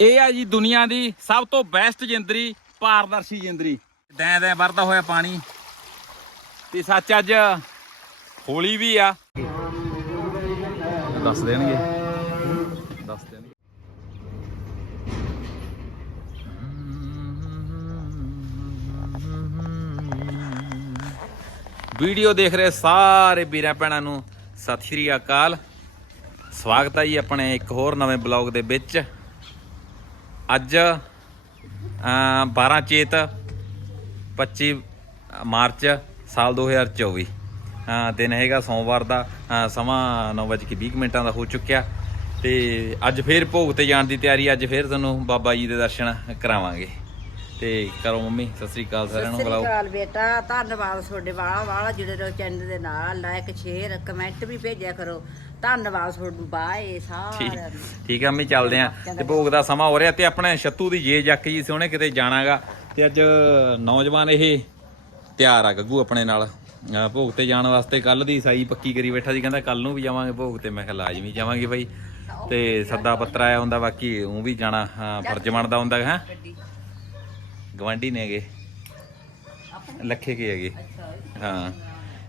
ਇਹ ਆ ਜੀ ਦੁਨੀਆ ਦੀ ਸਭ ਤੋਂ ਬੈਸਟ ਜਿੰਦਰੀ, ਪਾਰਦਰਸ਼ੀ ਜਿੰਦਰੀ। ਦੈਂ ਦੈਂ ਵਰਦਾ ਹੋਇਆ ਪਾਣੀ। ਤੇ ਸੱਚ ਅੱਜ ਹੋਲੀ ਵੀ ਆ। ਦੱਸ ਦੇਣਗੇ। ਦੱਸ ਦੇਣਗੇ। ਵੀਡੀਓ ਦੇਖ ਰਹੇ ਸਾਰੇ ਵੀਰਾਂ ਭੈਣਾਂ ਨੂੰ। ਸਤਿ ਸ਼੍ਰੀ ਅਕਾਲ। ਸਵਾਗਤ ਹੈ ਜੀ ਆਪਣੇ ਇੱਕ ਹੋਰ ਨਵੇਂ ਬਲੌਗ ਦੇ ਵਿੱਚ। ਅੱਜ ਅਮ 12 ਚੇਤ 25 ਮਾਰਚ ਸਾਲ 2024 ਅਮ ਦਿਨ ਹੈਗਾ ਸੋਮਵਾਰ ਦਾ। ਸਮਾਂ 9:20 ਮਿੰਟਾਂ ਦਾ ਹੋ ਚੁੱਕਿਆ। ਤੇ ਅੱਜ ਫੇਰ ਭੋਗ ਤੇ ਜਾਣ ਦੀ ਤਿਆਰੀ ਅੱਜ ਫੇਰ ਤੁਹਾਨੂੰ ਬਾਬਾ ਜੀ ਦੇ ਦਰਸ਼ਨ ਕਰਾਵਾਂਗੇ। ਤੇ ਕਰੋ ਮੰਮੀ ਸਤਿ ਸ੍ਰੀ ਅਕਾਲ ਸਾਰਿਆਂ ਨੂੰ ਸਤਿ ਸ੍ਰੀ ਬੁਲਾਓ। ਅਕਾਲ ਬੇਟਾ ਧੰਨਵਾਦ ਤੁਹਾਡੇ ਵਾਲਾ ਵਾਲਾ ਰਹੋ ਚੈਨਲ ਦੇ ਨਾਲ ਲਾਈਕ ਸ਼ੇਅਰ ਕਮੈਂਟ ਵੀ ਭੇਜਿਆ ਕਰੋ। ਧੰਨਵਾਦ ਤੁਹਾਨੂੰ ਬਾਏ ਠੀਕ ਸਾਰਿਆਂ ਨੂੰ। ਠੀਕ ਆ ਮੈਂ ਚੱਲਦੇ ਆ। ਤੇ ਭੋਗ ਦਾ ਸਮਾਂ ਹੋ ਰਿਹਾ ਤੇ ਆਪਣੇ ਛੱਤੂ ਦੀ ਜੇ ਜੱਕ ਜੀ ਸੋਹਣੇ ਕਿਤੇ ਜਾਣਾਗਾ। ਤੇ ਅੱਜ ਨੌਜਵਾਨ ਇਹ ਤਿਆਰ ਆ ਗੱਗੂ ਆਪਣੇ ਨਾਲ। ਅਹ ਭੋਗ ਤੇ ਜਾਣ ਵਾਸਤੇ ਕੱਲ ਦੀ ਸਾਈ ਪੱਕੀ ਕਰੀ ਬੈਠਾ ਸੀ ਕਹਿੰਦਾ ਕੱਲ ਨੂੰ ਵੀ ਜਾਵਾਂਗੇ ਭੋਗ ਤੇ। ਮੈਂ ਕਿਹਾ ਲਾਜ਼ਮੀ ਜਾਵਾਂਗੇ ਬਾਈ। ਤੇ ਸੱਦਾ ਪੱਤਰ ਆਇਆ ਹੁੰਦਾ ਬਾਕੀ ਉਹ ਵੀ ਜਾਣਾ ਹਾਂ, ਫਰਜ਼ ਬਣਦਾ ਹੁੰਦਾ ਹੈ। ਗਵਾਂਢੀ ਨੇ ਹੈਗੇ। ਲੱਖੇ ਕੇ ਹੈਗੇ। ਹਾਂ।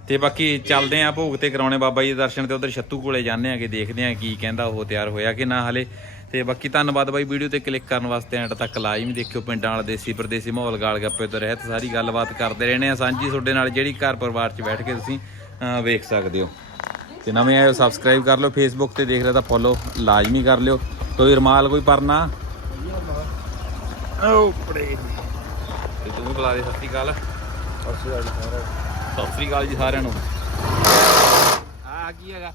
ਤੇ ਬਾਕੀ ਚੱਲਦੇ ਆਂ ਭੋਗ ਤੇ ਕਰਾਉਣੇ ਬਾਬਾ ਜੀ ਦੇ ਦਰਸ਼ਨ ਤੇ ਉਧਰ ਛੱਤੂ ਕੋਲੇ ਜਾਂਦੇ ਆਂ ਕਿ ਦੇਖਦੇ ਆਂ ਕੀ ਕਹਿੰਦਾ ਉਹ ਤਿਆਰ ਹੋਇਆ ਕਿ ਨਾ ਹਲੇ। ਤੇ ਬਾਕੀ ਧੰਨਵਾਦ ਬਾਈ ਵੀਡੀਓ ਤੇ ਕਲਿੱਕ ਕਰਨ ਵਾਸਤੇ ਐਂਡ ਤੱਕ ਲਾਜ਼ਮੀ ਦੇਖਿਓ ਪਿੰਡਾਂ ਵਾਲਾ ਦੇਸੀ ਪਰਦੇਸੀ ਮਾਹੌਲ ਗਾਲ ਗੱਪੇ ਤੋਂ ਰਹਿਤ ਸਾਰੀ ਗੱਲਬਾਤ ਕਰਦੇ ਰਹਿੰਦੇ ਆ। ਸਾਂਝੀ ਤੁਹਾਡੇ ਨਾਲ ਜਿਹੜੀ ਘਰ ਪਰਿਵਾਰ 'ਚ ਬੈਠ ਕੇ ਤੁਸੀਂ ਵੇਖ ਸਕਦੇ ਹੋ। ਤੇ ਨਵੇਂ ਹੋ ਸਬਸਕ੍ਰਾਈਬ ਕਰ ਲਓ ਫੇਸਬੁੱਕ ਤੇ ਦੇਖ ਰਹੇ ਤਾਂ ਫੋਲੋ ਲਾਜ਼ਮੀ ਕਰ ਲਿਓ। ਕੋਈ ਰਮਾਲ ਕੋਈ ਪਰਨਾ ਓਪੜੇ ਤੇ ਤੂੰ ਬੁਲਾ ਦੇ ਸਤਿ ਸ਼੍ਰੀ ਅਕਾਲ। ਸਤਿ ਸ਼੍ਰੀ ਅਕਾਲ ਜੀ ਸਾਰਿਆਂ ਨੂੰ। ਆ ਕੀ ਹੈਗਾ?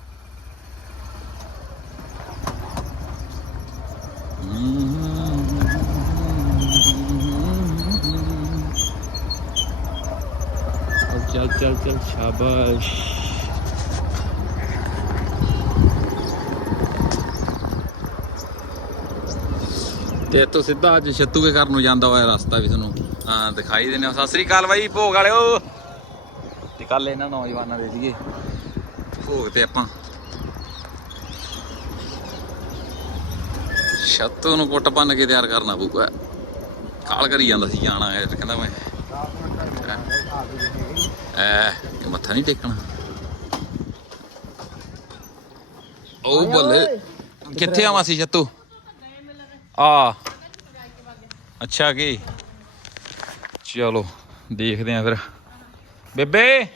ਚੱਲ ਚੱਲ ਚੱਲ ਸ਼ਾਬਾਸ਼। ਤੇ ਇੱਥੋਂ ਸਿੱਧਾ ਅੱਜ ਛੱਤੂ ਕੇ ਘਰ ਨੂੰ ਜਾਂਦਾ ਹੋਇਆ ਰਸਤਾ ਵੀ ਤੁਹਾਨੂੰ ਹਾਂ ਦਿਖਾਈ ਹੋ। ਸਤਿ ਸ੍ਰੀ ਅਕਾਲ ਬਾਈ ਭੋਗ ਵਾਲਿਓ। ਤੇ ਕੱਲ ਇਹਨਾਂ ਨੌਜਵਾਨਾਂ ਦੇ ਸੀਗੇ। ਭੋਗ ਤੇ ਆਪਾਂ। ਛੱਤੂ ਨੂੰ ਕੁੱਟ ਪੰਨ ਕੇ ਤਿਆਰ ਕਰਨਾ ਪਊਗਾ। ਕਾਲ ਕਰੀ ਜਾਂਦਾ ਸੀ ਜਾਣਾ ਹੈ ਕਹਿੰਦਾ ਮੈਂ ਐ ਮੱਥਾ ਨਹੀਂ ਟੇਕਣਾ। ਉਹ ਬੱਲੇ ਕਿੱਥੇ ਆਵਾਂ ਸੀ ਛੱਤੂ? ਆ। ਅੱਛਾ ਕੀ ਚਲੋ ਦੇਖਦੇ ਆ ਫਿਰ। ਬੇਬੇ!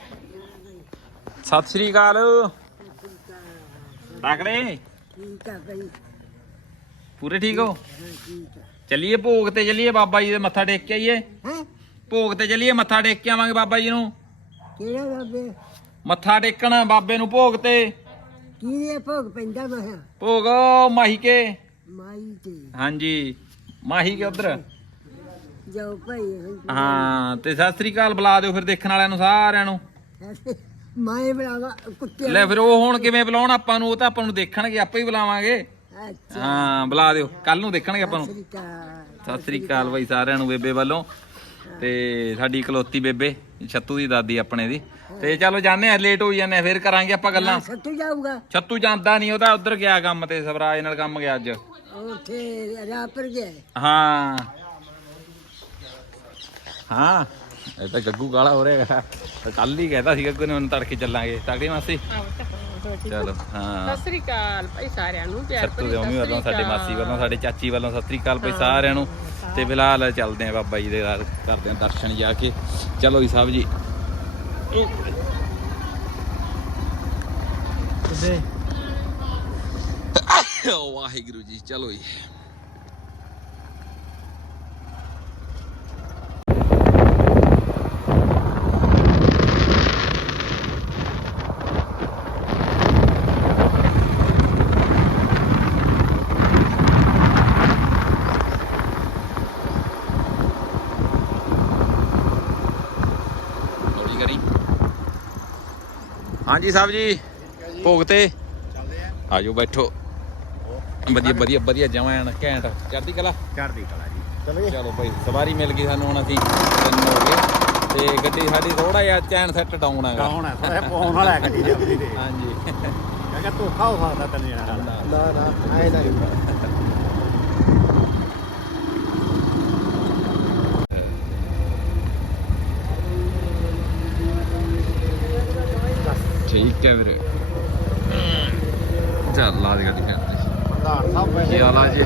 ਸਤਿ ਸ੍ਰੀ ਅਕਾਲ। ਟਾਕੜੇ ਠੀਕ ਆ ਬਈ। ਪੂਰੇ ਠੀਕ ਹੋ? ਚੱਲੀਏ ਭੋਗ ਤੇ ਚੱਲੀਏ ਬਾਬਾ ਜੀ ਦੇ ਮੱਥਾ ਟੇਕ ਕੇ ਆਈਏ। ਹੈ। ਭੋਗ ਤੇ ਚੱਲੀਏ ਮੱਥਾ ਟੇਕ ਕੇ ਆਵਾਂਗੇ ਬਾਬਾ ਜੀ ਨੂੰ। ਕਿਹੜਾ ਬਾਬੇ? ਮੱਥਾ ਟੇਕਣਾ ਬਾਬੇ ਨੂੰ ਭੋਗ ਤੇ। ਕੀ ਇਹ ਭੋਗ ਪੈਂਦਾ ਮੈਂ ਭੋਗ ਮਾਹੀ ਕੇ। ਮਾਈ ਤੇ। ਹਾਂਜੀ ਮਾਹੀ ਕੇ ਉਧਰ। ਜਾਓ ਭਾਈ ਹਾਂ ਤੇ ਸਤਿ ਸ੍ਰੀ ਅਕਾਲ ਬੁਲਾ ਦਿਓ ਫਿਰ ਦੇਖਣ ਵਾਲਿਆਂ ਨੂੰ ਸਾਰਿਆਂ ਨੂੰ। ਕੁੱਤੇ ਲੈ ਫਿਰ ਉਹ ਹੁਣ ਕਿਵੇਂ ਬੁਲਾਉਣ? ਆਪਾਂ ਨੂੰ ਉਹ ਤਾਂ ਆਪਾਂ ਨੂੰ ਦੇਖਣਗੇ ਆਪੇ ਹੀ ਬੁਲਾਵਾਂਗੇ। ਅੱਛਾ। ਹਾਂ ਬੁਲਾ ਦਿਓ। ਕੱਲ ਨੂੰ ਦੇਖਣਗੇ ਆਪਾਂ ਨੂੰ। ਸਤਿ ਸ੍ਰੀ ਅਕਾਲ। ਬਾਈ ਸਾਰਿਆਂ ਨੂੰ ਬੇਬੇ ਵੱਲੋਂ। ਤੇ ਸਾਡੀ ਇਕਲੌਤੀ ਬੇਬੇ ਛੱਤੂ ਦੀ ਦਾਦੀ ਆਪਣੇ ਦੀ। ਤੇ ਚਲੋ ਜਾਂਦੇ ਆ ਲੇਟ ਹੋਈ ਜਾਂਦੇ ਆ ਫਿਰ ਕਰਾਂਗੇ ਆਪਾਂ ਗੱਲਾਂ। ਸੱਤੂ ਜਾਊਗਾ। ਛੱਤੂ ਜਾਂਦਾ ਨਹੀਂ ਉਹ ਤਾਂ ਉਧਰ ਗਿਆ ਕੰਮ ਤੇ ਸਵਰਾਜ ਨਾਲ ਕੰਮ ਗਿਆ ਅੱਜ। ਉੱਥੇ ਰਾਹ ਪਰ ਗਿਆ। ਹਾਂ। ਹਾਂ। ਇਹ ਤਾਂ ਗੱਗੂ ਕਾਲਾ ਹੋ ਰਿਹਾ ਕੱਲ ਹੀ ਕਹਿਤਾ ਸੀ ਗੱਗੂ ਨੇ ਤੜਕੇ ਚੱਲਾਂਗੇ। ਤੜਕੇ ਮਾਸੀ? ਚਲੋ ਹਾਂ? ਸਤਿ ਸ੍ਰੀ ਅਕਾਲ ਭਾਈ ਸਾਰਿਆਂ ਨੂੰ ਪਿਆਰ ਛੱਤੂ ਦੇ ਮੰਮੀ ਵੱਲੋਂ ਸਾਡੇ ਮਾਸੀ ਵੱਲੋਂ ਸਾਡੇ ਚਾਚੀ ਵੱਲੋਂ ਸਤਿ ਸ੍ਰੀ ਅਕਾਲ ਭਾਈ ਸਾਰਿਆਂ ਨੂੰ। ਤੇ ਫਿਲਹਾਲ ਚੱਲਦੇ ਆਂ ਬਾਬਾ ਜੀ ਦੇ ਘਰ ਕਰਦੇ ਆਂ ਦਰਸ਼ਨ ਜਾ ਕੇ। ਚਲੋ ਜੀ ਸਾਹਿਬ ਜੀ। ਵਾਹਿਗੁਰੂ ਜੀ ਚਲੋ ਜੀ ਥੋੜੀ ਕਰੀ ਹਾਂਜੀ ਸਾਹਿਬ ਜੀ ਭੋਗ ਤੇ। ਆਜੋ ਬੈਠੋ। ਵਧੀਆ ਵਧੀਆ ਵਧੀਆ ਜਵਾਨ ਘੈਂਟ। ਚੜ੍ਹਦੀ ਕਲਾ? ਚੜ੍ਹਦੀ ਕਲਾ ਜੀ। ਚਲੋ ਚਲੋ ਭਾਈ ਸਵਾਰੀ ਮਿਲ ਗਈ ਸਾਨੂੰ ਹੁਣ ਅਸੀਂ। ਤਿੰਨ ਹੋ ਗਏ। ਤੇ ਗੱਡੀ ਸਾਡੀ ਥੋੜਾ ਜਿਹਾ ਚੈਨ ਸੈੱਟ ਡਾਊਨ ਹੈਗਾ। ਕੌਣ ਹੈ ਥੋੜਾ ਪਾਉਣ ਵਾਲਾ ਗੱਡੀ ਦੇ ਹਾਂਜੀ। ਮੈਂ ਕਿਹਾ ਧੋਖਾ ਹੋ ਸਕਦਾ ਤੈਨੂੰ ਜਣਾ ਨਾ, ਨਾ ਨਾ ਆਏ ਨਾ ਠੀਕ ਹੈ ਵੀਰੇ। ਚੱਲ ਲਾ ਦੇ ਗੱਡੀ। ਫਿਰ ਪ੍ਰਧਾਨ ਸਾਹਿਬ ਕੀ ਹਾਲ ਆ ਜੀ?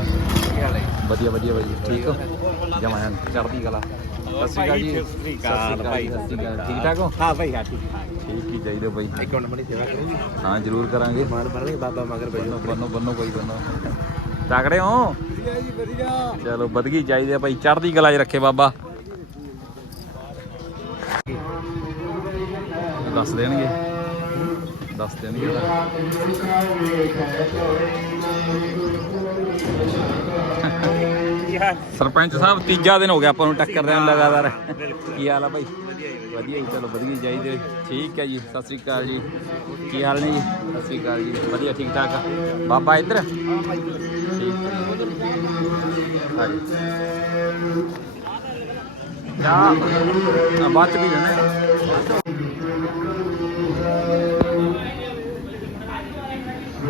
ਵਧੀਆ ਵਧੀਆ ਭਾਈ ਠੀਕ ਹੋ? ਜਮਾ ਐਨ ਚੜ੍ਹਦੀ ਕਲਾ। ਸਤਿ ਸ਼੍ਰੀ ਅਕਾਲ ਜੀ। ਸਤਿ ਸ਼੍ਰੀ ਅਕਾਲ ਭਾਈ ਸਤਿ ਸ਼੍ਰੀ ਅਕਾਲ। ਠੀਕ ਠਾਕ ਹੋ? ਹਾਂ ਭਾਈ ਹਾਂ ਠੀਕ ਠੀਕ ਹੀ ਚਾਹੀਦੇ ਭਾਈ। ਇੱਕ ਮਿੰਟ ਬੜੀ ਸੇਵਾ ਕਰੂੰਗੀ ਹਾਂ ਜ਼ਰੂਰ ਕਰਾਂਗੇ। ਮਾਨ ਬਰਲੇ ਬਾਬਾ ਮਗਰ ਬੰਨੋ ਬੰਨੋ ਬੰਨੋ ਕੋਈ ਬੰਨੋ। ਤਕੜੇ ਹੋ? ਵਧੀਆ ਜੀ ਵਧੀਆ। ਚਲੋ ਬਦਗੀ ਚਾਹੀਦੇ ਆ ਭਾਈ। ਚੜ੍ਹਦੀ ਕਲਾ 'ਚ ਰੱਖੇ ਬਾਬਾ। ਦੱਸ ਦੇਣਗੇ। ਦੱਸ ਦੇਣਗੇ ਤਾਂ। ਸਰਪੰਚ ਸਾਹਿਬ, ਤੀਜਾ ਦਿਨ ਹੋ ਗਿਆ ਆਪਾਂ ਨੂੰ ਟੱਕਰ ਰਿਹਾ ਲਗਾਤਾਰ। ਕੀ ਹਾਲ ਆ ਭਾਈ? ਵਧੀਆ ਜੀ, ਚਲੋ ਵਧੀਆ ਹੀ ਚਾਹੀਦੇ ਠੀਕ ਹੈ ਜੀ, ਸਤਿ ਸ੍ਰੀ ਅਕਾਲ ਜੀ। ਕੀ ਹਾਲ ਨੇ ਜੀ? ਸਤਿ ਸ੍ਰੀ ਅਕਾਲ ਜੀ, ਵਧੀਆ, ਠੀਕ ਠਾਕ ਆ। ਬਾਬਾ ਇੱਧਰ? ਠੀਕ ਹਾਂਜੀ ਜਾ। ਨਾ ਬਾਅਦ ਚ ਵੀ ਜਾਣਾ।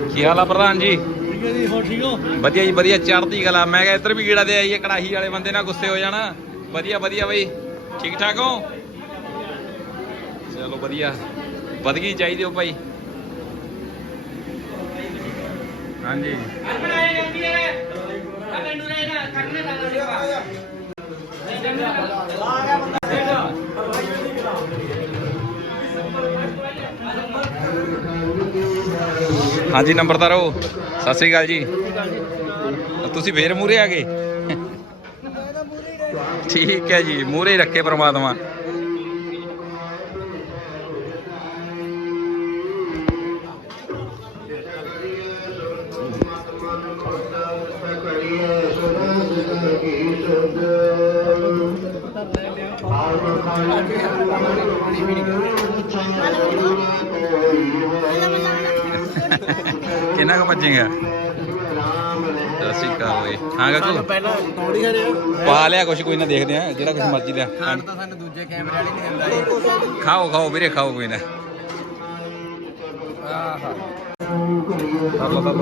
ਕੀ ਹਾਲ ਆ ਪ੍ਰਧਾਨ ਜੀ? ਠੀਕ ਹੈ ਜੀ ਹੋ ਠੀਕ ਹੋ? ਵਧੀਆ ਜੀ ਵਧੀਆ ਚੜ੍ਹਦੀ ਕਲਾ। ਮੈਂ ਕਿਹਾ ਇੱਧਰ ਵੀ ਗੇੜਾ ਦੇ ਆਈਏ ਕੜਾਹੀ ਵਾਲੇ ਬੰਦੇ ਨਾਲ ਗੁੱਸੇ ਹੋ ਜਾਣਾ। ਵਧੀਆ ਵਧੀਆ ਬਈ। ਠੀਕ ਠਾਕ ਹੋ? ਚਲੋ ਵਧੀਆ। ਵਧਗੀ ਚਾਹੀਦੀ ਹੋ ਭਾਈ। ਹਾਂਜੀ। ਹਾਂਜੀ ਨੰਬਰਦਾਰੋ ਸਤਿ ਸ੍ਰੀ ਅਕਾਲ ਜੀ। ਤੁਸੀਂ ਫੇਰ ਮੂਰੇ ਆ ਗਏ? ਠੀਕ ਹੈ ਜੀ ਮੂਰੇ ਰੱਖੇ ਪ੍ਰਮਾਤਮਾ। ਕਿੰਨਾ ਕੁ ਭੱਜੇਗਾ? ਅਕਾਲ ਓਏ ਹਾਂ ਗੱਗੂ ਪਹਿਲਾਂ ਖੜੇ ਪਾ ਲਿਆ ਕੁਛ ਕੋਈ ਨਾ ਦੇਖਦੇ ਆ ਜਿਹੜਾ ਕੁਛ ਮਰਜ਼ੀ ਲਿਆ। ਖਾਣ ਤਾਂ ਸਾਨੂੰ ਦੂਜੇ ਕੈਮਰੇ ਵਾਲੇ ਨਹੀਂ ਦਿੰਦਾ ਜੀ। ਖਾਓ ਖਾਓ ਵੀਰੇ ਖਾਓ ਕੋਈ ਨਾ। ਆਹਾ। ਲਓ ਕਰ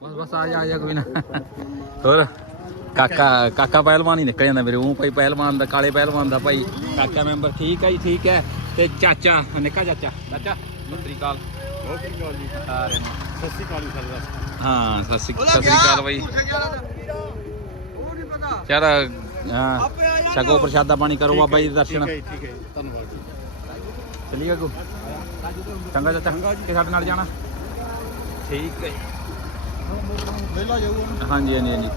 ਬਸ ਬਸ ਆ ਜਾ ਆ ਜਾ ਕੋਈ ਨਾ ਹੋਰ ਕਾਕਾ ਕਾਕਾ ਪਹਿਲਵਾਨ ਹੀ ਨਿਕਲ ਜਾਂਦਾ ਮੇਰੇ ਉਹ ਭਾਈ ਪਹਿਲਵਾਨ ਦਾ ਕਾਲੇ ਪਹਿਲਵਾਨ ਦਾ ਭਾਈ। ਕਾਕਾ ਮੈਂਬਰ ਠੀਕ ਹੈ ਜੀ ਠੀਕ ਹੈ ਤੇ ਚਾਚਾ ਨਿੱਕਾ ਚਾਚਾ ਚਾਚਾ। ਹੋ ਸਤਿ ਸ਼੍ਰੀ ਸਤਿ ਸ੍ਰੀ ਅਕਾਲ ਬਾਈ। ਚਲ ਹਾਂ। ਛਕੋ ਪ੍ਰਸ਼ਾਦਾ ਪਾਣੀ ਕਰੋ ਬਾਬਾ ਜੀ ਦੇ ਦਰਸ਼ਨ। ਠੀਕ ਹੈ ਧੰਨਵਾਦ ਜੀ। ਚੱਲੀ ਗੱਗੂ ਚੰਗਾ ਚਾਚਾ ਕਿ ਸਾਡੇ ਨਾਲ ਜਾਣਾ। ਠੀਕ ਹੈ ਵੇਲਾ ਜਾਊਗਾ। ਹਾਂਜੀ ਹਾਂਜੀ ਹਾਂਜੀ।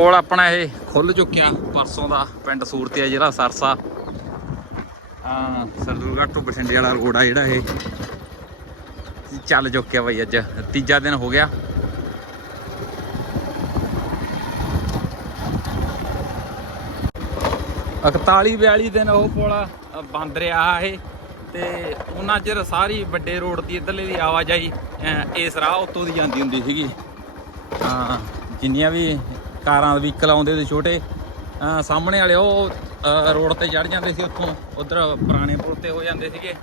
ਪੁਲ ਆਪਣਾ ਇਹ ਖੁੱਲ ਚੁੱਕਿਆ ਪਰਸੋਂ ਦਾ ਪਿੰਡ ਸੂਰਤਿਆ ਜਿਹੜਾ ਸਰਸਾ। ਹਾਂ, ਸਰਦੂਲਗੜ੍ਹ ਤੋਂ ਬਠਿੰਡੇ ਵਾਲਾ ਰੋਡ ਆ ਜਿਹੜਾ ਇਹ ਚੱਲ ਚੁੱਕਿਆ ਬਈ ਅੱਜ। ਤੀਜਾ ਦਿਨ ਹੋ ਗਿਆ। ਇਕਤਾਲੀ 42 ਦਿਨ ਉਹ ਪੁਲ ਬੰਦ ਰਿਹਾ ਇਹ ਤੇ ਉਹਨਾਂ ਚਿਰ ਸਾਰੀ ਵੱਡੇ ਰੋਡ ਦੀ ਇਧਰਲੇ ਦੀ ਆਵਾਜਾਈ ਇਸ ਰਾਹ ਉੱਤੋਂ ਦੀ ਜਾਂਦੀ ਹੁੰਦੀ ਸੀਗੀ। ਹਾਂ, ਜਿੰਨੀਆਂ ਵੀ ਕਾਰਾਂ ਵਹੀਕਲ ਆਉਂਦੇ ਸੀ ਛੋਟੇ। ਸਾਹਮਣੇ ਵਾਲੇ ਉਹ ਰੋਡ ਤੇ ਚੜ ਜਾਂਦੇ ਸੀ ਉੱਥੋਂ। ਉਧਰ ਪੁਰਾਣੇ ਪੁਲ ਤੇ ਹੋ ਜਾਂਦੇ ਸੀਗੇ।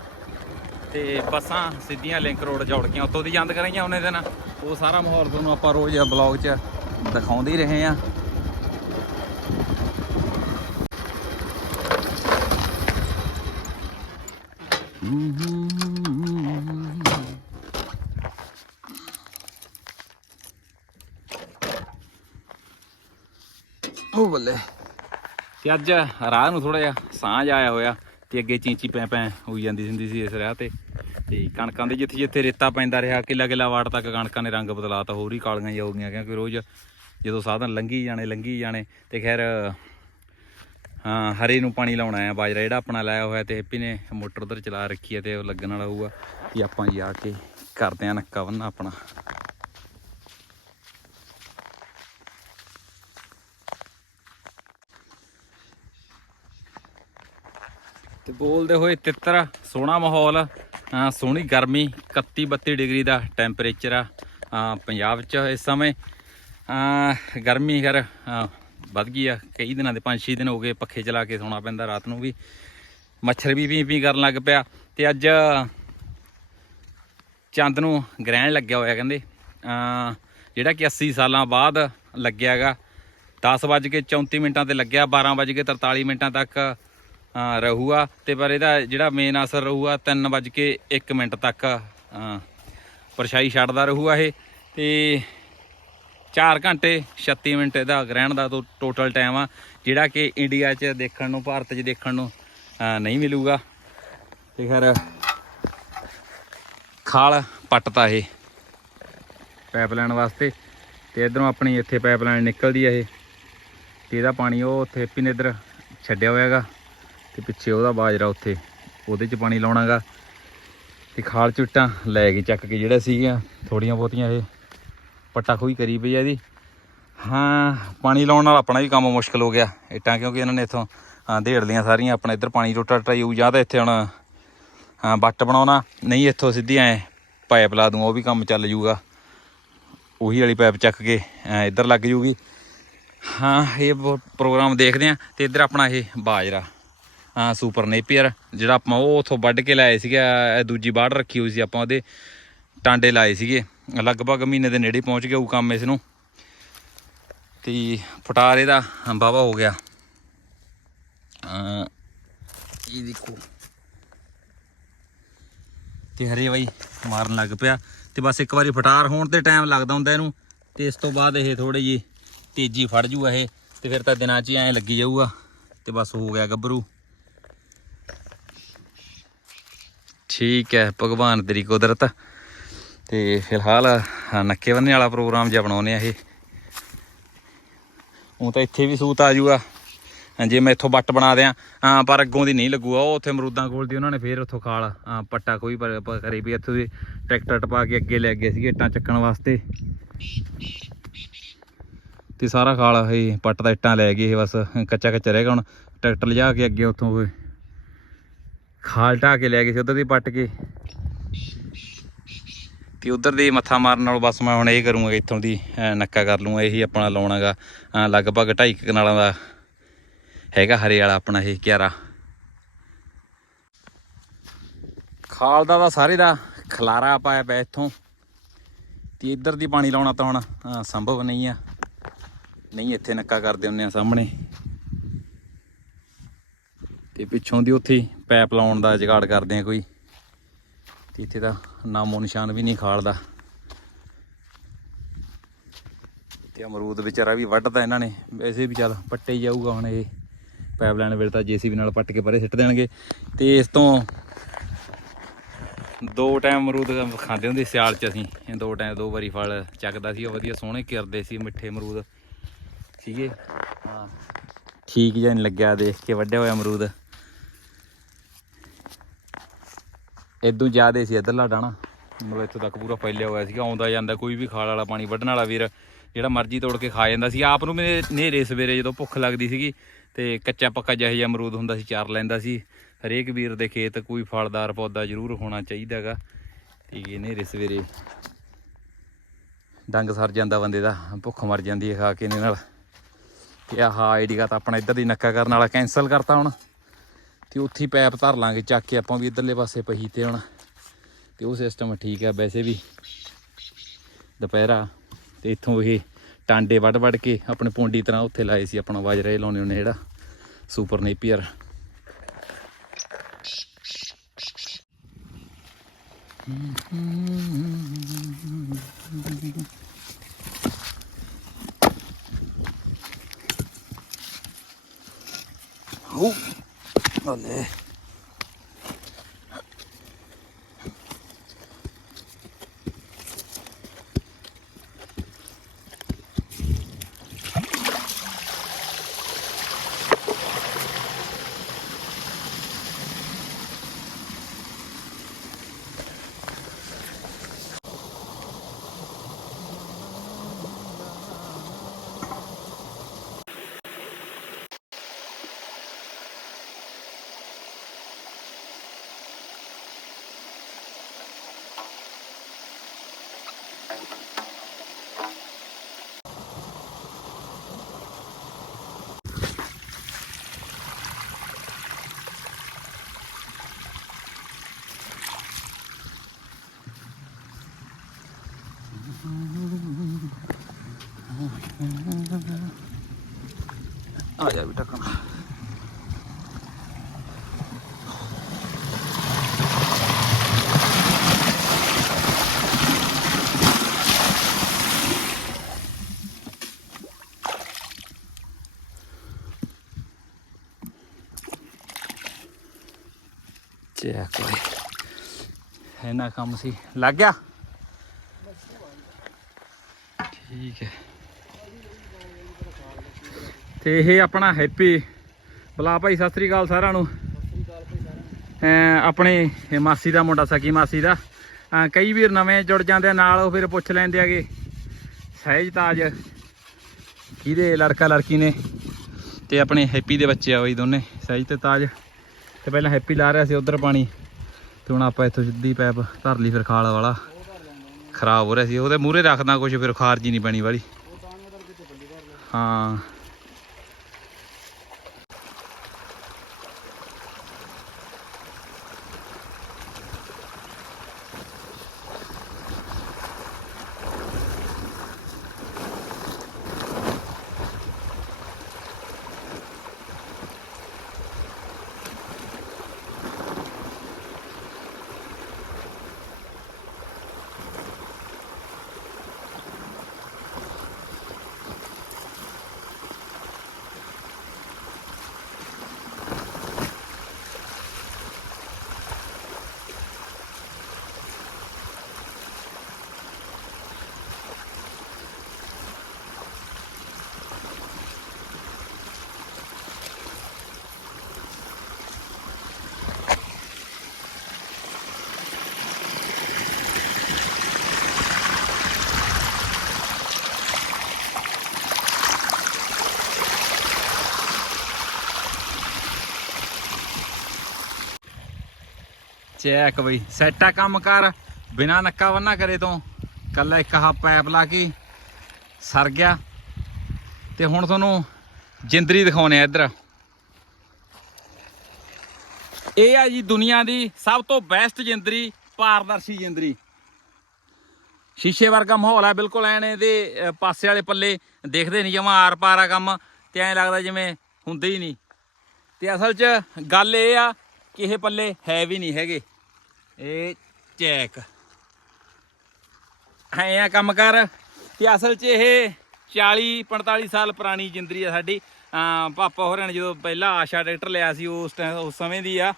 ਤੇ ਬੱਸਾਂ ਸਿੱਧੀਆਂ ਲਿੰਕ ਰੋਡ ਜੋੜ ਕੇ ਉੱਤੋਂ ਦੀ ਜਾਂਦ ਕਰਾਈਆਂ ਉਹਨੇ ਦਿਨ। ਉਹ ਸਾਰਾ ਮਾਹੌਲ ਤੁਹਾਨੂੰ ਆਪਾਂ ਰੋਜ਼ ਬਲੌਗ 'ਚ ਦਿਖਾਉਂਦੇ ਹੀ ਰਹੇ ਆ ਉਹ ਬੱਲੇ। ਤੇ ਅੱਜ ਰਾਹ ਨੂੰ ਥੋੜਾ ਜਿਹਾ ਸਾਂਝ ਆਇਆ ਹੋਇਆ ਤੇ ਅੱਗੇ ਚੀਂਚੀ ਪੈ ਪੈ ਹੋਈ ਜਾਂਦੀ ਹੁੰਦੀ ਸੀ ਇਸ ਰਾਹ ਤੇ। ਤੇ ਕਣਕਾਂ ਦੇ ਜਿੱਥੇ ਜਿੱਥੇ ਰੇਤਾ ਪੈਂਦਾ ਰਿਹਾ ਕਿੱਲਾ ਕਿੱਲਾ ਵਾਟ ਤੱਕ ਕਣਕਾਂ ਨੇ ਰੰਗ ਬਦਲਾਤਾ, ਹੋਰ ਹੀ ਕਾਲੀਆਂ ਹੀ ਹੋ ਗਈਆਂ, ਕਿਉਂਕਿ ਰੋਜ਼ ਜਦੋਂ ਸਾਧਨ ਲੰਘੀ ਜਾਣੇ ਲੰਘੀ ਜਾਣੇ ਤੇ ਖੈਰ, ਹਾਂ, ਹਰੇ ਨੂੰ ਪਾਣੀ ਲਾਉਣਾ ਹੈ ਬਾਜਰਾ ਜਿਹੜਾ ਆਪਣਾ ਲਾਇਆ ਹੋਇਆ ਤੇ ਹੈਪੀ ਨੇ ਮੋਟਰ ਉਧਰ ਚਲਾ ਰੱਖੀ ਹੈ ਤੇ ਉਹ ਲੱਗਣ ਵਾਲਾ ਹੋਊਗਾ ਵੀ ਆਪਾਂ ਜੀ ਆ ਕੇ ਕਰਦੇ ਆ ਨੱਕਾ ਬੰਨਾ ਆਪਣਾ। ਤੇ ਬੋਲਦੇ ਹੋਏ ਤਿੱਤਰ, ਸੋਹਣਾ ਮਾਹੌਲ ਸੋਹਣੀ ਗਰਮੀ 31 32 ਡਿਗਰੀ ਦਾ ਟੈਂਪਰੇਚਰ ਆ ਪੰਜਾਬ 'ਚ ਇਸ ਸਮੇਂ ਗਰਮੀ ਖੈਰ ਵੱਧ ਗਈ ਆ, ਕਈ ਦਿਨਾਂ ਦੇ 5-6 ਦਿਨ ਹੋ ਗਏ ਪੱਖੇ ਚਲਾ ਕੇ ਸੌਣਾ ਪੈਂਦਾ ਰਾਤ ਨੂੰ ਵੀ। ਮੱਛਰ ਵੀ ਪੀ ਪੀ ਕਰਨ ਲੱਗ ਪਿਆ ਤੇ ਅੱਜ ਚੰਦ ਨੂੰ ਗ੍ਰਹਿਣ ਲੱਗਿਆ ਹੋਇਆ ਕਹਿੰਦੇ ਜਿਹੜਾ ਕਿ 80 ਸਾਲਾਂ ਬਾਅਦ ਲੱਗਿਆਗਾ 10:34 ਮਿੰਟਾਂ ਤੇ ਲੱਗਿਆ 12:43 ਮਿੰਟਾਂ ਤੱਕ ਰਹੂਗਾ ਤੇ ਪਰ ਇਹਦਾ ਜਿਹੜਾ ਮੇਨ ਅਸਰ ਰਹੂਗਾ 3:01 ਮਿੰਟ ਤੱਕ ਪਰਛਾਈ ਛੱਡਦਾ ਰਹੂਗਾ ਇਹ। ਤੇ 4 ਘੰਟੇ 36 ਮਿੰਟ ਇਹਦਾ ਗ੍ਰਹਿਣ ਦਾ ਟੋਟਲ ਟਾਈਮ ਆ, ਜਿਹੜਾ ਕਿ ਇੰਡੀਆ 'ਚ ਦੇਖਣ ਨੂੰ, ਭਾਰਤ 'ਚ ਦੇਖਣ ਨੂੰ ਨਹੀਂ ਮਿਲੂਗਾ। ਤੇ ਖੈਰ, ਖਾਲ ਪੱਟਤਾ ਇਹ ਪਾਈਪਲਾਈਨ ਵਾਸਤੇ। ਤੇ ਇਧਰੋਂ ਆਪਣੀ ਇੱਥੇ ਪਾਈਪਲਾਈਨ ਨਿਕਲਦੀ ਆ ਇਹ। ਤੇ ਇਹਦਾ ਪਾਣੀ ਉਹ ਉੱਥੇ ਹੈਪੀ ਨੇ ਇੱਧਰ ਛੱਡਿਆ ਹੋਇਆਗਾ। ਤੇ ਪਿੱਛੇ ਉਹਦਾ ਬਾਜਰਾ ਉੱਥੇ, ਉਹਦੇ 'ਚ ਪਾਣੀ ਲਾਉਣਾਗਾ। ਤੇ ਖਾਲ ਚੁੱਟਾਂ ਲੈ ਕੇ ਚੱਕ ਕੇ ਜਿਹੜਾ ਸੀਗੀਆਂ, ਥੋੜੀਆਂ ਬਹੁਤੀਆਂ ਇਹ ਪੱਟਾ ਖੋਈ ਕਰੀ ਪਈ ਆ ਇਹਦੀ। ਹਾਂ, ਪਾਣੀ ਲਾਉਣ ਨਾਲ ਆਪਣਾ ਵੀ ਕੰਮ ਮੁਸ਼ਕਲ ਹੋ ਗਿਆ। ਇੱਟਾਂ ਕਿਉਂਕਿ ਇਹਨਾਂ ਨੇ ਇੱਥੋਂ ਹਾਂ ਲੀਆਂ ਸਾਰੀਆਂ, ਆਪਣਾ ਇੱਧਰ ਪਾਣੀ ਟੋਟਾ ਟਟਾਈ ਹੋਊ, ਜਾਂ ਤਾਂ ਇੱਥੇ ਹੁਣ ਹਾਂ ਬੱਟ ਬਣਾਉਣਾ, ਨਹੀਂ ਇੱਥੋਂ ਸਿੱਧੀ ਐ ਪਾਈਪ ਲਾ ਦੂੰ, ਉਹ ਵੀ ਕੰਮ ਚੱਲ ਜੂਗਾ ਉਹੀ ਵਾਲੀ ਪਾਈਪ ਚੱਕ ਕੇ ਇੱਧਰ ਲੱਗ ਜੂਗੀ ਹਾਂ, ਇਹ ਪ੍ਰੋਗਰਾਮ ਦੇਖਦੇ ਆ, ਤੇ ਇੱਧਰ ਆਪਣਾ ਇਹ ਬਾਜਰਾ। ਸੁਪਰ ਨੇਪੀਅਰ, ਜਿਹੜਾ ਆਪਾਂ ਉਹ ਉਥੋਂ ਵੱਢ ਕੇ ਲਾਏ ਸੀਗੇ ਦੂਜੀ ਬਾੜ ਰੱਖੀ ਹੋਈ ਸੀ ਆਪਾਂ ਉਹਦੇ ਟਾਂਡੇ ਲਾਏ ਸੀਗੇ। ਲਗਭਗ ਮਹੀਨੇ ਦੇ ਨੇੜੇ ਪਹੁੰਚ ਗਿਆ ਉਹ ਕੰਮ ਇਸ ਨੂੰ। ਤੇ ਫਟਾਰ ਇਹਦਾ ਬਾਵਾ ਹੋ ਗਿਆ। ਅਹ ਇਹ ਦੇਖੋ। ਤੇ ਹਰੇ ਬਾਈ ਮਾਰਨ ਲੱਗ ਪਿਆ। ਤੇ ਬਸ ਇੱਕ ਵਾਰੀ ਫਟਾਰ ਹੋਣ ਤੇ ਟਾਈਮ ਲੱਗਦਾ ਹੁੰਦਾ ਇਹਨੂੰ। ਤੇ ਇਸ ਤੋਂ ਬਾਅਦ ਇਹ ਥੋੜੀ ਜੀ ਤੇਜ਼ੀ ਫੜ ਜੂਗਾ ਇਹ। ਤੇ ਫਿਰ ਤਾਂ ਦਿਨਾਂ 'ਚ ਹੀ ਐਂ ਲੱਗੀ ਜਾਊਗਾ। ਤੇ ਬਸ ਹੋ ਗਿਆ ਗੱਭਰੂ। ਠੀਕ ਹੈ ਭਗਵਾਨ ਤੇਰੀ ਕੁਦਰਤ। ਤੇ ਫਿਲਹਾਲ ਆਹ ਨੱਕੇ ਬੰਨੇ ਵਾਲਾ ਪ੍ਰੋਗਰਾਮ ਜਿਹਾ ਬਣਾਉਨੇ ਆ ਇਹ। ਉਹ ਤਾਂ ਇੱਥੇ ਵੀ ਸੂਤ ਆ ਜੂਗਾ। ਜੇ ਮੈਂ ਇੱਥੋਂ ਬੱਟ ਬਣਾ ਦਿਆਂ ਹਾਂ, ਪਰ ਅੱਗੋਂ ਦੀ ਨਹੀਂ ਲੱਗੂਗਾ। ਉਹ ਉੱਥੇ ਮਰੂਦਾਂ ਕੋਲ ਦੀ ਉਹਨਾਂ ਨੇ ਫੇਰ ਉੱਥੋਂ ਖਾਲ ਹਾਂ, ਪੱਟਾ ਕੋਈ ਕਰੇ ਪਰ ਵੀ ਇੱਥੋਂ ਦੀ ਟਰੈਕਟਰ ਟਪਾ ਕੇ ਅੱਗੇ ਲੈ ਗਏ ਸੀਗੇ ਇੱਟਾਂ ਚੱਕਣ ਵਾਸਤੇ। ਤੇ ਸਾਰਾ ਖਾਲ ਇਹ ਪੱਟ ਦਾ ਇੱਟਾਂ ਲੈ ਗਏ ਇਹ ਬਸ ਕੱਚਾ ਕੱਚਾ ਰਹਿ ਗਿਆ ਹੁਣ। ਟਰੈਕਟਰ ਲਿਜਾ ਕੇ ਅੱਗੇ ਉੱਥੋਂ ਉਹ ਖਾਲ ਢਾ ਕੇ ਲੈ ਗਏ ਸੀ, ਉਧਰ ਦੀ ਪੱਟ ਕੇ। ਤੇ ਉਧਰ ਦੀ ਮੱਥਾ ਮਾਰਨ ਨਾਲੋਂ ਬਸ ਮੈਂ ਹੁਣ ਇਹ ਕਰੂੰਗਾ ਇੱਥੋਂ ਦੀ ਨੱਕਾ ਕਰ ਲੂੰਗਾ, ਇਹੀ ਆਪਣਾ ਲਾਉਣਾਗਾ। ਲਗਭਗ 2.5 ਕਨਾਲਾਂ ਦਾ ਹੈਗਾ ਹਰੇ ਵਾਲਾ ਆਪਣਾ ਇਹ ਕਿਆਰਾ। ਖਾਲ ਦਾ ਤਾਂ ਸਾਰੇ ਦਾ ਖਲਾਰਾ ਪਾਇਆ ਪਿਆ ਇੱਥੋਂ। ਤੇ ਇੱਧਰ ਦੀ ਪਾਣੀ ਲਾਉਣਾ ਤਾਂ ਹੁਣ ਸੰਭਵ ਨਹੀਂ ਆ। ਨਹੀਂ ਇੱਥੇ ਨੱਕਾ ਕਰਦੇ ਹੁੰਨੇ ਆ ਸਾਹਮਣੇ। ਤੇ ਪਿੱਛੋਂ ਦੀ ਉੱਥੇ ਪੈਪ ਲਾਉਣ ਦਾ ਜਗਾੜ ਕਰਦੇ ਆ ਕੋਈ। ਤੇ ਇੱਥੇ ਤਾਂ ਨਾਮੋ ਨਿਸ਼ਾਨ ਵੀ ਨਹੀਂ ਖਾਲਦਾ। ਤੇ ਅਮਰੂਦ ਵਿਚਾਰਾ ਵੀ ਵੱਢਦਾ ਇਹਨਾਂ ਨੇ। ਵੈਸੇ ਵੀ ਚੱਲ ਪੱਟੇ ਹੀ ਜਾਊਗਾ ਹੁਣ ਇਹ ਪੈਪ ਪਾਈਪਲਾਈਨ ਵੇਲੇ ਤਾਂ ਜੀਸੀਬੀ ਨਾਲ ਪੱਟ ਕੇ ਪਰੇ ਸਿੱਟ ਦੇਣਗੇ। ਤੇ ਇਸ ਤੋਂ ਦੋ ਟਾਈਮ ਅਮਰੂਦ ਖਾਂਦੇ ਹੁੰਦੇ ਸਿਆਲ ਚ ਅਸੀਂ। ਇਹ ਦੋ ਟਾਈਮ ਦੋ ਵਾਰੀ ਫਲ ਚੱਕਦਾ ਸੀ। ਉਹ ਵਧੀਆ ਸੋਹਣੇ ਕਿਰਦੇ ਸੀ, ਮਿੱਠੇ ਅਮਰੂਦ। ਸੀਗੇ ਹਾਂ। ਠੀਕ ਜਿਹਾ ਨਹੀਂ ਲੱਗਿਆ ਦੇਖ ਕੇ ਵੱਡੇ ਹੋਏ ਅਮਰੂਦ। ਇਦੋਂ ਜ਼ਿਆਦੇ ਸੀ ਇੱਧਰਲਾ ਡਾਣਾ ਮਤਲਬ ਇੱਥੋਂ ਤੱਕ ਪੂਰਾ ਫੈਲਿਆ ਹੋਇਆ ਸੀਗਾ, ਆਉਂਦਾ ਜਾਂਦਾ, ਕੋਈ ਵੀ ਖਾਲ ਵਾਲਾ ਪਾਣੀ ਵੱਢਣ ਵਾਲਾ ਵੀਰ, ਜਿਹੜਾ ਮਰਜ਼ੀ ਤੋੜ ਕੇ ਖਾ ਜਾਂਦਾ ਸੀ। ਆਪ ਨੂੰ ਵੀ ਨੇਰੇ ਸਵੇਰੇ ਜਦੋਂ ਭੁੱਖ ਲੱਗਦੀ ਸੀਗੀ ਤੇ ਕੱਚਾ ਪੱਕਾ ਜਿਹੇ ਜਿਹਾ ਅਮਰੂਦ ਹੁੰਦਾ ਸੀ, ਚਾਰ ਲੈਂਦਾ ਸੀ। ਹਰੇਕ ਵੀਰ ਦੇ ਖੇਤ ਕੋਈ ਫਲਦਾਰ ਪੌਦਾ ਜ਼ਰੂਰ ਹੋਣਾ ਚਾਹੀਦਾਗਾ ਠੀਕ ਹੈ ਨੇਰੇ ਸਵੇਰੇ ਡੰਗ ਸਰ ਜਾਂਦਾ ਬੰਦੇ ਦਾ, ਭੁੱਖ ਮਰ ਜਾਂਦੀ ਹੈ ਖਾ ਕੇ ਇਹਦੇ ਨਾਲ। ਤੇ ਆਹ ਆਈਡੀਆ ਤਾਂ ਆਪਣਾ ਇੱਧਰ ਦੀ ਨੱਕਾ ਕਰਨ ਵਾਲਾ ਕੈਨਸਲ ਕਰਤਾ ਹੁਣ। ਤੇ ਉੱਥੇ ਹੀ ਪੈਪ ਧਰ ਲਾਂਗੇ, ਚੱਕ ਕੇ ਆਪਾਂ ਵੀ ਇੱਧਰਲੇ ਪਾਸੇ ਪਹੀ ਤੇ ਹੁਣ। ਤੇ ਉਹ ਸਿਸਟਮ ਠੀਕ ਆ ਵੈਸੇ ਵੀ। ਦੁਪਹਿਰਾ ਤੇ ਇੱਥੋਂ ਇਹ ਟਾਂਡੇ ਵੱਢ ਵੱਢ ਕੇ ਆਪਣੇ ਪੌਂਡੀ ਤਰ੍ਹਾਂ ਉੱਥੇ ਲਾਏ ਸੀ, ਆਪਣਾ ਵਾਜਰੇ ਲਾਉਣੇ ਉਹਨੇ ਜਿਹੜਾ ਸੁਪਰ ਨੇਪੀਅਰ ਉਹ ਆ ਜਾ ਬੇਟਾ ਕੰਮ ਚੈੱਕ ਕੋਈ ਹੈ ਨਾ ਕੰਮ ਸੀ ਲੱਗ ਗਿਆ ਠੀਕ ਹੈ ਤੇ ਇਹ ਆਪਣਾ ਹੈਪੀ। ਬਲਾ ਭਾਈ, ਸਤਿ ਸ੍ਰੀ ਅਕਾਲ ਸਾਰਿਆਂ ਨੂੰ। ਆਪਣੇ ਮਾਸੀ ਦਾ ਮੁੰਡਾ, ਸਕੀ ਮਾਸੀ ਦਾ। ਕਈ ਵੀਰ ਨਵੇਂ ਜੁੜ ਜਾਂਦੇ ਆ, ਨਾਲ ਉਹ ਫਿਰ ਪੁੱਛ ਲੈਂਦੇ ਆਗੇ। ਸਹਿਜ ਤਾਜ, ਕਿਹਦੇ ਲੜਕਾ ਲੜਕੀ ਨੇ? ਤੇ ਆਪਣੇ ਹੈਪੀ ਦੇ ਬੱਚੇ ਆ ਬਈ ਦੋਨੇ, ਸਹਿਜ ਤੇ ਤਾਜ। ਤੇ ਪਹਿਲਾਂ ਹੈਪੀ ਲਾ ਰਿਹਾ ਸੀ ਉਧਰ ਪਾਣੀ। ਤੇ ਹੁਣ ਆਪਾਂ ਇੱਥੋਂ ਸਿੱਧੀ ਪੈਪ ਧਰ ਲਈ ਫਿਰ ਖਾਲ ਵਾਲਾ। ਖਰਾਬ ਹੋ ਰਿਹਾ ਸੀ, ਉਹਦੇ ਮੂਹਰੇ ਰੱਖਦਾ ਕੁਝ ਫਿਰ ਖਾਰਜ ਹੀ ਨਹੀਂ ਪੈਣੀ ਵਾਲੀ। ਹਾਂ। ਚੈੱਕ ਬਈ ਸੈੱਟ ਆ ਕੰਮ ਕਰ। ਬਿਨਾ ਨੱਕਾ ਬੰਨਾ ਕਰੇ ਤੋਂ। ਕੱਲਾ ਇੱਕ ਆਹ ਪਾਈਪ ਲਾ ਕੇ ਸਰ ਗਿਆ। ਤੇ ਹੁਣ ਤੁਹਾਨੂੰ ਜਿੰਦਰੀ ਦਿਖਾਉਣੇ ਆ ਇੱਧਰ। ਇਹ ਆ ਜੀ ਦੁਨੀਆ ਦੀ ਸਭ ਤੋਂ ਬੈਸਟ ਜਿੰਦਰੀ ਪਾਰਦਰਸ਼ੀ ਜਿੰਦਰੀ। ਸ਼ੀਸ਼ੇ ਵਰਗਾ ਮਾਹੌਲ ਹੈ ਬਿਲਕੁਲ ਐਨ ਇਹਦੇ ਅ, ਪਾਸੇ ਵਾਲੇ ਪੱਲੇ ਦੇਖਦੇ ਨਹੀਂ ਜਮਾ ਆਰ ਪਾਰ ਆ ਕੰਮ ਤੇ ਐਂ ਲੱਗਦਾ ਜਿਵੇਂ ਹੁੰਦੇ ਹੀ ਨਹੀਂ ਤੇ ਅਸਲ 'ਚ ਗੱਲ ਇਹ ਆ ਕਿਸੇ ਪੱਲੇ ਹੈ ਵੀ ਨਹੀਂ ਹੈਗੇ। ਇਹ ਚੈਕ। ਐ ਆ ਕੰਮ ਕਰ। ਤੇ ਅਸਲ 'ਚ ਇਹ 40 45 ਸਾਲ ਪੁਰਾਣੀ ਜਿੰਦਰੀ ਆ ਸਾਡੀ। ਪਾਪਾ ਹੋਰਾਂ ਨੇ ਜਦੋਂ ਪਹਿਲਾ ਆਸ਼ਾ ਟਰੈਕਟਰ ਲਿਆ ਸੀ, ਉਸ ਟਾਈਮ ਉਸ ਸਮੇਂ ਦੀ ਆ।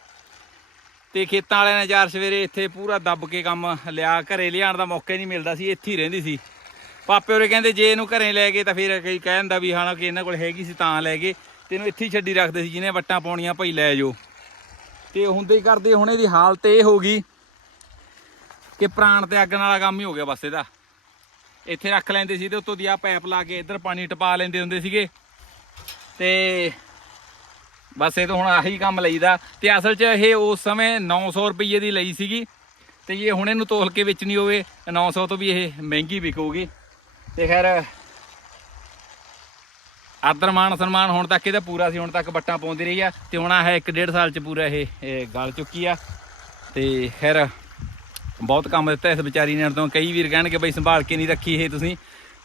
ਤੇ ਖੇਤਾਂ ਵਾਲਿਆਂ ਨੇ ਯਾਰ ਸਵੇਰੇ ਇੱਥੇ ਪੂਰਾ ਦੱਬ ਕੇ ਕੰਮ ਲਿਆ। ਘਰੇ ਲਿਆਉਣ ਦਾ ਮੌਕਾ ਨਹੀਂ ਮਿਲਦਾ ਸੀ, ਇੱਥੇ ਹੀ ਰਹਿੰਦੀ ਸੀ। ਪਾਪੇ ਹੋਰੇ ਕਹਿੰਦੇ, ਜੇ ਇਹਨੂੰ ਘਰੇ ਲੈ ਗਏ ਤਾਂ ਫਿਰ ਕਈ ਕਹਿ ਦਿੰਦਾ ਵੀ ਹਾਂ ਕਿ ਇਹਨਾਂ ਕੋਲ ਹੈਗੀ ਸੀ ਤਾਂ ਲੈ ਗਏ। ਤੇ ਇਹਨੂੰ ਇੱਥੇ ਹੀ ਛੱਡੀ ਰੱਖਦੇ ਸੀ, ਜਿਹਨੇ ਵੱਟਾਂ ਪਾਉਣੀਆਂ, ਭਾਈ ਲੈ ਜਾਓ। ਤੇ ਹੁੰਦੇ ਹੀ ਕਰਦੇ, ਹੁਣ ਇਹਦੀ ਹਾਲਤ ਇਹ ਹੋ ਗਈ ਕਿ ਪ੍ਰਾਣ ਤੇ ਅੱਗ ਵਾਲਾ ਕੰਮ ਹੀ ਹੋ ਗਿਆ ਬਸ ਇਹਦਾ। ਇੱਥੇ ਰੱਖ ਲੈਂਦੇ ਸੀ ਤੇ ਉੱਤੋਂ ਦੀ ਆ ਪਾਈਪ ਲਾ ਕੇ ਇੱਧਰ ਪਾਣੀ ਟਪਾ ਲੈਂਦੇ ਹੁੰਦੇ ਸੀਗੇ। ਤੇ ਬਸ ਇਹ ਤਾਂ ਹੁਣ ਆਹੀ ਕੰਮ ਲਈਦਾ ਤੇ ਅਸਲ 'ਚ ਇਹ ਉਸ ਸਮੇਂ 900 ਰੁਪਏ ਦੀ ਲਈ ਸੀਗੀ ਤੇ ਜੇ ਹੁਣ ਇਹਨੂੰ ਤੋਲ ਕੇ ਵੇਚਣੀ ਹੋਵੇ 900 ਤੋਂ ਵੀ ਇਹ ਮਹਿੰਗੀ ਵਿਕੂਗੀ। ਤੇ ਖੈਰ ਆਦਰ ਮਾਨ ਸਨਮਾਨ ਹੁਣ ਤੱਕ ਇਹਦਾ ਪੂਰਾ ਸੀ, ਹੁਣ ਤੱਕ ਬੱਟਾਂ ਪਾਉਂਦੀ ਰਹੀ ਆ ਤੇ ਹੁਣ ਆ ਹੈ ਇੱਕ ਡੇਢ ਸਾਲ 'ਚ ਪੂਰਾ ਇਹ ਗਲ ਚੁੱਕੀ ਆ। ਤੇ ਖੈਰ, ਬਹੁਤ ਕੰਮ ਦਿੱਤਾ ਇਸ ਵਿਚਾਰੀ ਨੇ ਤੋਂ ਕਈ ਵੀਰ ਕਹਿਣਗੇ ਬਈ ਸੰਭਾਲ ਕੇ ਨਹੀਂ ਰੱਖੀ ਇਹ ਤੁਸੀਂ।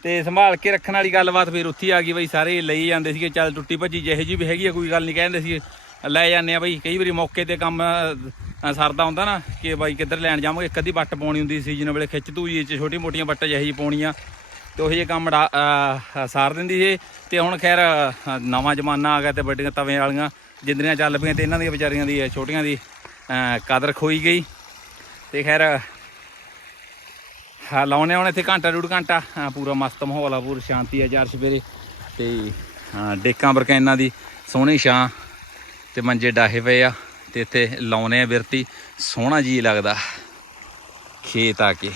ਤੇ ਸੰਭਾਲ ਕੇ ਰੱਖਣ ਵਾਲੀ ਗੱਲਬਾਤ ਫਿਰ ਉੱਥੇ ਆ ਗਈ ਬਈ, ਸਾਰੇ ਲਈ ਜਾਂਦੇ ਸੀਗੇ, ਚੱਲ ਟੁੱਟੀ ਭੱਜੀ ਜਿਹੇ ਜੀ ਵੀ ਹੈਗੀ ਆ, ਕੋਈ ਗੱਲ ਨਹੀਂ ਕਹਿੰਦੇ ਸੀ ਲੈ ਜਾਂਦੇ ਆ ਬਈ, ਕਈ ਵਾਰੀ ਮੌਕੇ ਤੇ ਕੰਮ ਸਰਦਾ ਹੁੰਦਾ ਨਾ ਕਿ ਬਾਈ ਕਿੱਧਰ ਲੈਣ ਜਾਵਾਂਗੇ, ਇੱਕ ਅੱਧੀ ਵੱਟ ਪਾਉਣੀ ਹੁੰਦੀ ਸੀਜ਼ਨ ਵੇਲੇ ਖਿੱਚ ਤੂ ਜੀ ਚ ਛੋਟੀ ਮੋਟੀਆਂ ਵੱਟਾਂ ਜਿਹੀ ਪਾਉਣੀਆਂ। ਤੇ ਉਹੀ ਜਿਹੇ ਕੰਮ ਡਾ- ਸਾਰ ਦਿੰਦੀ ਸੀ। ਤੇ ਹੁਣ ਖੈਰ ਨਵਾਂ ਜ਼ਮਾਨਾ ਆ ਗਿਆ ਤੇ ਵੱਡੀਆਂ ਤਵੇਂ ਵਾਲੀਆਂ ਜਿੰਦਰੀਆਂ ਚੱਲ ਪਈਆਂ ਤੇ ਇਹਨਾਂ ਦੀਆਂ ਵਿਚਾਰੀਆਂ ਦੀ ਛੋਟੀਆਂ ਦੀ ਕਦਰ ਖੋਈ ਗਈ। ਤੇ ਖੈਰ ਹਾਂ ਲਾਉਣੇ ਹੁਣ ਇੱਥੇ ਘੰਟਾ ਡੂਢ ਘੰਟਾ ਪੂਰਾ ਮਸਤ ਮਾਹੌਲ ਆ ਪੂਰੀ ਸ਼ਾਂਤੀ ਆ ਚਾਰ ਸਵੇਰੇ। ਤੇ ਹਾਂ, ਡੇਕਾਂ ਬਰਕੈਨਾਂ ਦੀ ਸੋਹਣੀ ਛਾਂ ਤੇ ਮੰਜੇ ਡਾਹੇ ਪਏ ਆ ਤੇ ਇੱਥੇ ਲਾਉਣੇ ਆ ਬਿਰਤੀ। ਸੋਹਣਾ ਜੀ ਲੱਗਦਾ ਖੇਤ ਆ ਕੇ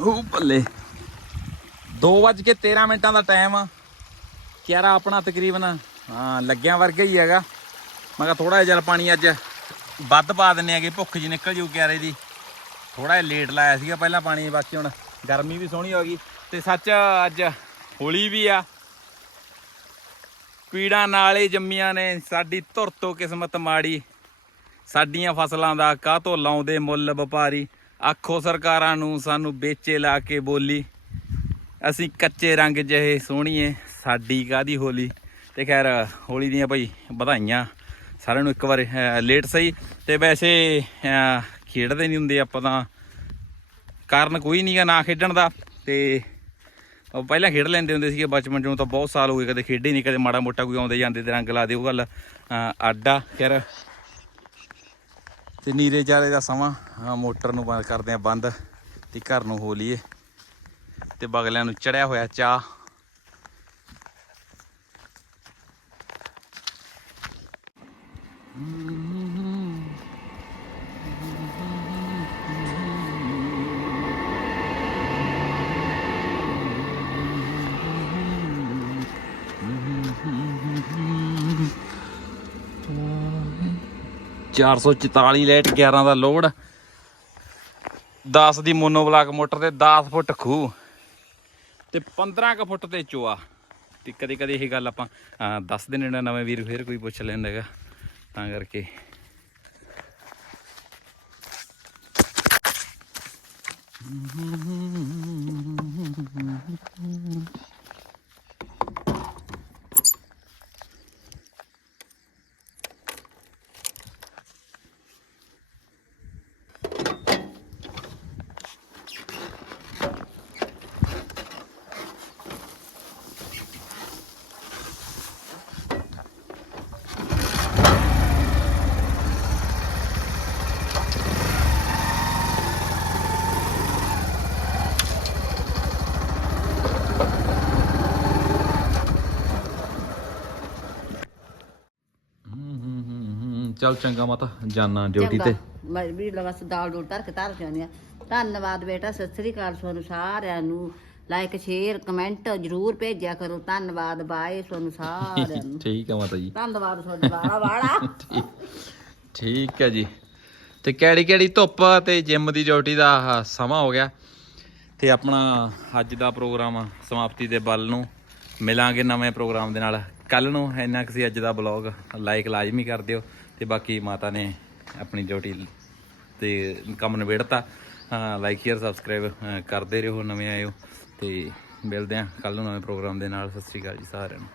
ਉਹ ਬੱਲੇ 2:13 ਮਿੰਟਾਂ ਦਾ ਟਾਈਮ ਆ। ਕਿਆਰਾ ਆਪਣਾ ਤਕਰੀਬਨ, ਹਾਂ, ਲੱਗਿਆਂ ਵਰਗਾ ਹੀ ਹੈਗਾ। ਮੈਂ ਕਿਹਾ ਥੋੜਾ ਜਿਹਾ ਚੱਲ ਪਾਣੀ ਅੱਜ ਵੱਧ ਪਾ ਦਿੰਨੇ ਆਗੇ ਭੁੱਖ ਜੀ ਨਿਕਲ ਜੂ ਕਿਆਰੇ ਦੀ। ਥੋੜਾ ਜਿਹਾ ਲੇਟ ਲਾਇਆ ਸੀਗਾ ਪਹਿਲਾਂ ਪਾਣੀ, ਬਾਕੀ ਹੁਣ ਗਰਮੀ ਵੀ ਸੋਹਣੀ ਹੋ ਗਈ। ਤੇ ਸੱਚ ਅੱਜ ਹੋਲੀ ਵੀ ਆ। ਪੀੜਾਂ ਨਾਲੇ ਜੰਮੀਆਂ ਨੇ ਸਾਡੀ ਧੁਰ ਤੋਂ ਕਿਸਮਤ ਮਾੜੀ। ਸਾਡੀਆਂ ਫਸਲਾਂ ਦਾ ਕਾਹਤੋਂ ਲਾਉਂਦੇ ਮੁੱਲ ਵਪਾਰੀ। ਆਖੋ ਸਰਕਾਰਾਂ ਨੂੰ ਸਾਨੂੰ ਵੇਚੇ ਲਾ ਕੇ ਬੋਲੀ। ਅਸੀਂ ਕੱਚੇ ਰੰਗ ਜਿਹੇ ਸੋਹਣੀਏ ਸਾਡੀ ਕਾਦੀ ਹੋਲੀ? ਤੇ ਖੈਰ ਹੋਲੀ ਦੀਆਂ ਭਾਈ ਵਧਾਈਆਂ ਸਾਰਿਆਂ ਨੂੰ ਇੱਕ ਵਾਰ ਲੇਟ ਸਹੀ। ਤੇ ਵੈਸੇ ਖੇਡਦੇ ਨਹੀਂ ਹੁੰਦੇ ਆਪਾਂ ਤਾਂ। ਕਾਰਨ ਕੋਈ ਨਹੀਂਗਾ ਨਾ ਖੇਡਣ ਦਾ। ਤੇ ਪਹਿਲਾਂ ਖੇਡ ਲੈਂਦੇ ਹੁੰਦੇ ਸੀਗੇ ਬਚਪਨ ਚੋਂ ਤਾਂ ਬਹੁਤ ਸਾਲ ਹੋ ਗਏ ਕਦੇ ਖੇਡੇ ਨਹੀਂ ਕਦੇ ਮਾੜਾ ਮੋਟਾ ਕੋਈ ਆਉਂਦੇ ਜਾਂਦੇ ਤੇ ਰੰਗ ਲਾ ਦੇ ਉਹ ਗੱਲ। ਅਹ, ਅੱਡ ਆ ਖੈਰ। ਤੇ ਨੀਰੇ ਚਾਰੇ ਦਾ ਸਮਾਂ ਮੋਟਰ ਨੂੰ ਬੰਦ ਕਰਦੇ ਆ ਬੰਦ। ਤੇ ਘਰ ਨੂੰ ਹੋ ਲਈਏ ਤੇ ਬਗਲਿਆਂ ਨੂੰ ਚੜਿਆ ਹੋਇਆ ਚਾਹ। ਚਾਰ ਸੌ 44 ਲਾਈਟ 11 ਦਾ ਲੋਡ। 10 ਦੀ ਮੋਨੋਬਲਾਕ ਮੋਟਰ ਤੇ 10 ਫੁੱਟ ਖੂਹ। ਤੇ 15 ਕ ਫੁੱਟ ਤੇ ਚੋਆ। ਤੇ ਕਦੇ ਕਦੇ ਇਹ ਗੱਲ ਆਪਾਂ ਦੱਸ ਦਿੰਦੇ ਨੇ ਨਵੇਂ ਵੀਰ, ਫੇਰ ਕੋਈ ਪੁੱਛ ਲੈਂਦਾ ਹੈਗਾ। ਤਾਂ ਕਰਕੇ। ਚੱਲ ਚੰਗਾ ਮਾਤਾ ਜਾਨਾ ਡਿਊਟੀ ਤੇ। ਚੰਗਾ ਮੈਂ ਵੀ ਲਗਸ ਦਾਲ ਡੋਲ ਧਰ ਕੇ ਧਰ ਜਾਂਦੀ ਆ। ਧੰਨਵਾਦ ਬੇਟਾ ਸਤਿ ਸ੍ਰੀ ਅਕਾਲ ਤੁਹਾਨੂੰ ਸਾਰਿਆਂ ਨੂੰ। ਲਾਈਕ ਸ਼ੇਅਰ ਕਮੈਂਟ ਜਰੂਰ ਭੇਜਿਆ ਕਰੋ। ਧੰਨਵਾਦ ਬਾਏ ਤੁਹਾਨੂੰ ਸਾਰਿਆਂ ਨੂੰ। ਠੀਕ ਆ ਮਾਤਾ ਜੀ। ਧੰਨਵਾਦ ਤੁਹਾਡਾ ਵਾਲਾ ਵਾਲਾ। ਠੀਕ ਠੀਕ ਹੈ ਜੀ। ਤੇ ਕਿਹੜੀ ਕਿਹੜੀ ਧੁੱਪ ਤੇ ਜਿਮ ਦੀ ਡਿਊਟੀ ਦਾ ਆਹ ਸਮਾਂ ਹੋ ਗਿਆ। ਤੇ ਆਪਣਾ ਅੱਜ ਦਾ ਪ੍ਰੋਗਰਾਮ ਸਮਾਪਤੀ ਦੇ ਵੱਲ ਨੂੰ ਮਿਲਾਂਗੇ ਨਵੇਂ ਪ੍ਰੋਗਰਾਮ ਦੇ ਨਾਲ। ਕੱਲ ਨੂੰ ਇੰਨਾ ਕੁ ਸੀ ਅੱਜ ਦਾ ਬਲੌਗ। ਲਾਈਕ ਲਾਜ਼ਮੀ ਕਰ ਦਿਓ। ਤੇ ਬਾਕੀ ਮਾਤਾ ਨੇ ਆਪਣੀ ਡਿਊਟੀ ਤੇ ਕੰਮ ਨਿਬੇੜਤਾ। ਲਾਈਕ ਸ਼ੇਅਰ ਸਬਸਕ੍ਰਾਈਬ ਕਰਦੇ ਰਹੋ, ਨਵੇਂ ਆਇਓ ਤੇ ਮਿਲਦੇ ਆਂ ਕੱਲ ਨੂੰ ਨਵੇਂ ਪ੍ਰੋਗਰਾਮ ਦੇ ਨਾਲ। ਸਤਿ ਸ੍ਰੀ ਅਕਾਲ ਜੀ ਸਾਰਿਆਂ ਨੂੰ।